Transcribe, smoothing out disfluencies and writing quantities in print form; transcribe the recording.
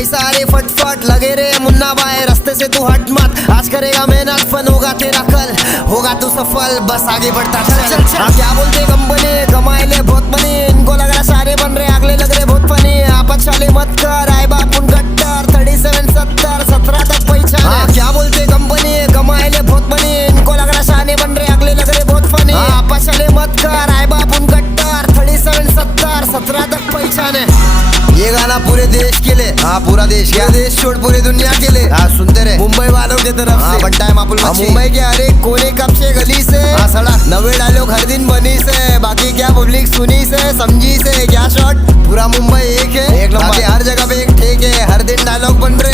पैसा अरे फटफट लगे रे मुन्ना भाई, रास्ते से तू हट मत। आज करेगा मेहनत, फन होगा तेरा कल, होगा तू सफल, बस आगे बढ़ता चल। हाँ क्या बोलते कंपनी, कमाए ले बहुत मनी, इनको लग रहा सारे बन रहे, अगले लग रहे बहुत फनी। आपस चाले मत कर, आए बाप उन गट्टर 37 70 17 तक पहचान। हाँ क्या बोलते कंपनी, कमाए ले बहुत मनी, इनको लग रहा शाने बन रहे, अगले लग रहे बहुत फनी। आपस चाले मत कर, आए बाप उन गट्टर 37 70 17 तक पहचान है। ये गाना पूरे देश के लिए, हाँ पूरा देश, क्या देश छोड़ पूरी दुनिया के लिए। हाँ सुनते रहे मुंबई वालों की तरफ से, बनता है मापुल मच्छी। मुंबई के हर एक कोने कब से गली से, हाँ सड़क 90 डायलॉग हर दिन बनी से, बाकी क्या पब्लिक सुनी से समझी से, क्या शॉट पूरा मुंबई एक है, एक नंबर। हर जगह पे एक ठेक है, हर दिन डायलॉग बन रहे